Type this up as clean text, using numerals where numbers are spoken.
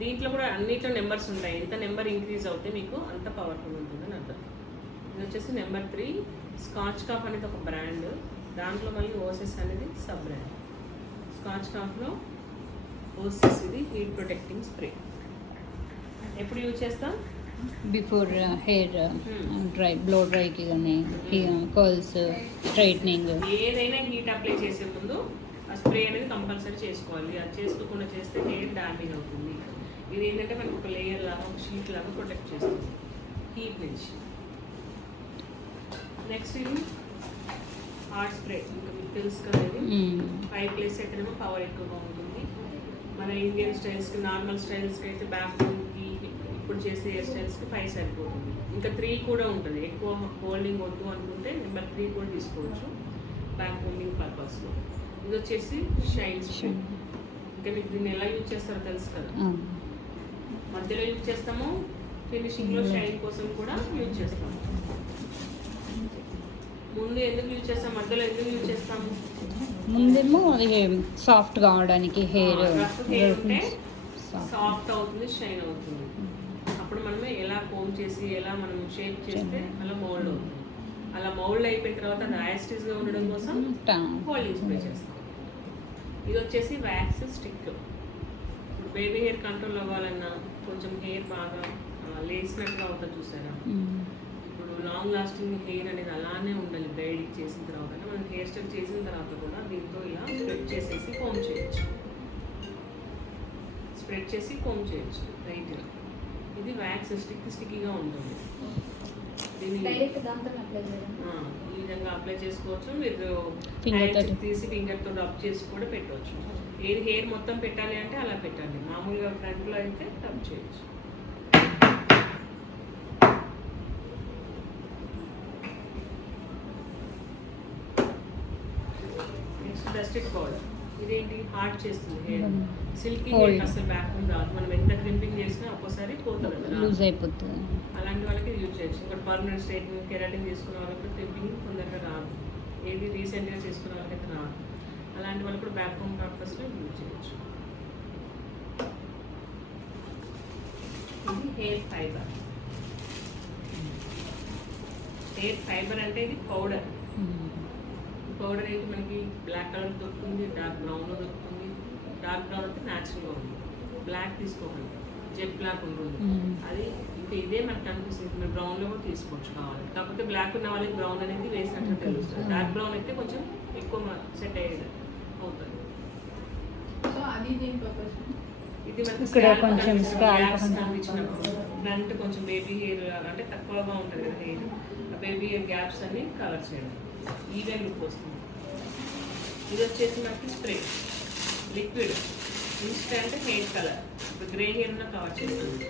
దీంట్లో కూడా అన్నిట్లో నెంబర్స్ ఉంటాయి. ఎంత నెంబర్ ఇంక్రీజ్ అవుతే మీకు అంత పవర్ఫుల్ ఉంటుందని అర్థం. ఇది వచ్చేసి నెంబర్ 3 స్కాచ్ కాఫ్ అనేది ఒక బ్రాండ్, దాంట్లో మళ్ళీ ఓసిస్ అనేది సబ్ బ్రాండ్. స్కాచ్ కాఫ్లో ఓసిస్ ఇది హీట్ ప్రొటెక్టింగ్ స్ప్రే. ఎప్పుడు యూజ్ చేస్తాం? బిఫోర్ హెయిర్ బ్లో డ్రైకి కానీ కర్ల్స్ స్ట్రైట్నింగ్ ఏదైనా హీట్ అప్లై చేసే ముందు ఆ స్ప్రే అనేది కంపల్సరీ చేసుకోవాలి. అది చేసుకోకుండా చేస్తే హెయిర్ డ్యామేజ్ అవుతుంది. ఇది ఏంటంటే మనకు ఒక లేయర్ లాగా ఒక షీట్ లాగా ప్రొటెక్ట్ చేస్తుంది హీట్ నుంచి. నెక్స్ట్ ఇది హార్ట్ స్ప్రే. ఇంకా మీకు తెలుసు కదా, ఇది 5 ప్లేస్ అయితేనేమో పవర్ ఎక్కువగా ఉంటుంది. మన ఇండియన్ స్టైల్స్కి నార్మల్ స్టైల్స్కి అయితే బ్యాక్ బోన్కి ఇప్పుడు చేసే హెయిర్ స్టైల్స్కి 5 సరిపోతుంది. ఇంకా 3 కూడా ఉంటుంది. ఎక్కువ హోల్డింగ్ వద్దు అనుకుంటే నెంబర్ 3 కూడా తీసుకోవచ్చు బ్యాక్ హోల్డింగ్ పర్పస్లో. ఇది వచ్చేసి షైన్ స్ప్రే. ఇంకా మీకు దీన్ని ఎలా యూజ్ చేస్తారో తెలుసు కదా, మధ్యలో యూజ్ చేస్తాము, ఫినిషింగ్లో షైన్ కోసం కూడా యూజ్ చేస్తాము. ముందు ఎందుకు యూజ్ చేస్తాం, మధ్యలో ఎందుకు యూజ్ చేస్తాము? ముందేమో సాఫ్ట్ కావడానికి హెయిర్ ఉంటే సాఫ్ట్ అవుతుంది, షైన్ అవుతుంది. అప్పుడు మనమే ఎలా కోమ్ చేసి ఎలా మనం షేప్ చేస్తే అలా మౌల్డ్ అవుతుంది. అలా మౌల్డ్ అయిపోయిన తర్వాత అది యాస్టిస్గా ఉండడం కోసం హోల్డింగ్ స్ప్రే చేస్తాం. ఇది వచ్చేసి వ్యాక్స్ స్టిక్. ఇప్పుడు బేబీ హెయిర్ కంట్రోల్ అవ్వాలన్నా, కొంచెం హెయిర్ బాగా లేసినట్టుగా అవుతుంది చూసారా, ఇప్పుడు లాంగ్ లాస్టింగ్ హెయిర్ అనేది అలానే ఉండాలి. బ్రైడింగ్ చేసిన తర్వాత మనం హెయిర్ స్టైల్ చేసిన తర్వాత కూడా దీంతో ఇలా స్ప్రెడ్ చేసేసి కోమ్ చేయొచ్చు. స్ప్రెడ్ చేసి కోమ్ చేయొచ్చు రైట్గా. ఇది వ్యాక్స్ స్టిక్కీగా ఉంటుంది. దీన్ని ఈ విధంగా అప్లై చేసుకోవచ్చు. మీరు తీసి ఫింగర్తో రబ్ చేసి కూడా పెట్టవచ్చు. ఏది హెయిర్ మొత్తం పెట్టాలి అంటే అలా పెట్టండి. మామూలుగా ఫ్రంట్లో అయితే రబ్ చేయొచ్చు. Next dusted powder. ఇదేంటి, హార్డ్ చేస్తుంది హెయిర్. సిల్కీ హెయిర్ అసలు బ్యాక్ రాదు. మనం ఎంత క్రింపింగ్ చేసినా ఒక్కోసారి పోతుంది కదా, లూజ్ అయిపోతుంది. అలాంటి వాళ్ళకి యూజ్ చేయొచ్చు. ఇంకా పర్మనెంట్ స్ట్రైట్నింగ్ కెరాటిన్ చేసుకున్న వాళ్ళకి క్రింపింగ్ తొందరగా రాదు. ఏది రీసెంట్గా చేసుకున్న వాళ్ళకైతే రాదు. అలాంటి వాళ్ళు కూడా బ్యాక్ హోమ్ పర్పస్లో యూజ్ చేయొచ్చు. ఇది హెయిర్ ఫైబర్. హెయిర్ ఫైబర్ అంటే ఇది పౌడర్. పౌడర్ అయితే మనకి బ్లాక్ కలర్ దొరుకుతుంది, డార్క్ బ్రౌన్లో దొరుకుతుంది. డార్క్ బ్రౌన్ అయితే న్యాచురల్గా ఉంది. బ్లాక్ తీసుకోకండి, జెట్ బ్లాక్ ఉంటుంది అది. ఇంకా ఇదే మనకు అనిపిస్తుంది, మీరు బ్రౌన్లో కూడా తీసుకోవచ్చు కావాలి. కాకపోతే బ్లాక్ ఉన్న వాళ్ళకి బ్రౌన్ అనేది వేసినట్టు తెలుస్తుంది. డార్క్ బ్రౌన్ అయితే కొంచెం ఎక్కువ సెట్ అయ్యేది అవుతుంది. ఇది కొంచెం కనిపించినప్పుడు ఫ్రంట్ కొంచెం బేబీ హెయిర్ అంటే తక్కువగా ఉంటుంది కదా హెయిర్, ఆ బేబీ హెయిర్ గ్యాప్స్ అన్ని కవర్ చేయడం, ఈవెన్ లుక్ వస్తుంది. ఇది వచ్చేసి మనకి spray liquid instant hair colour. ఇప్పుడు గ్రే హెయిర్ కవర్ చేస్తుంది.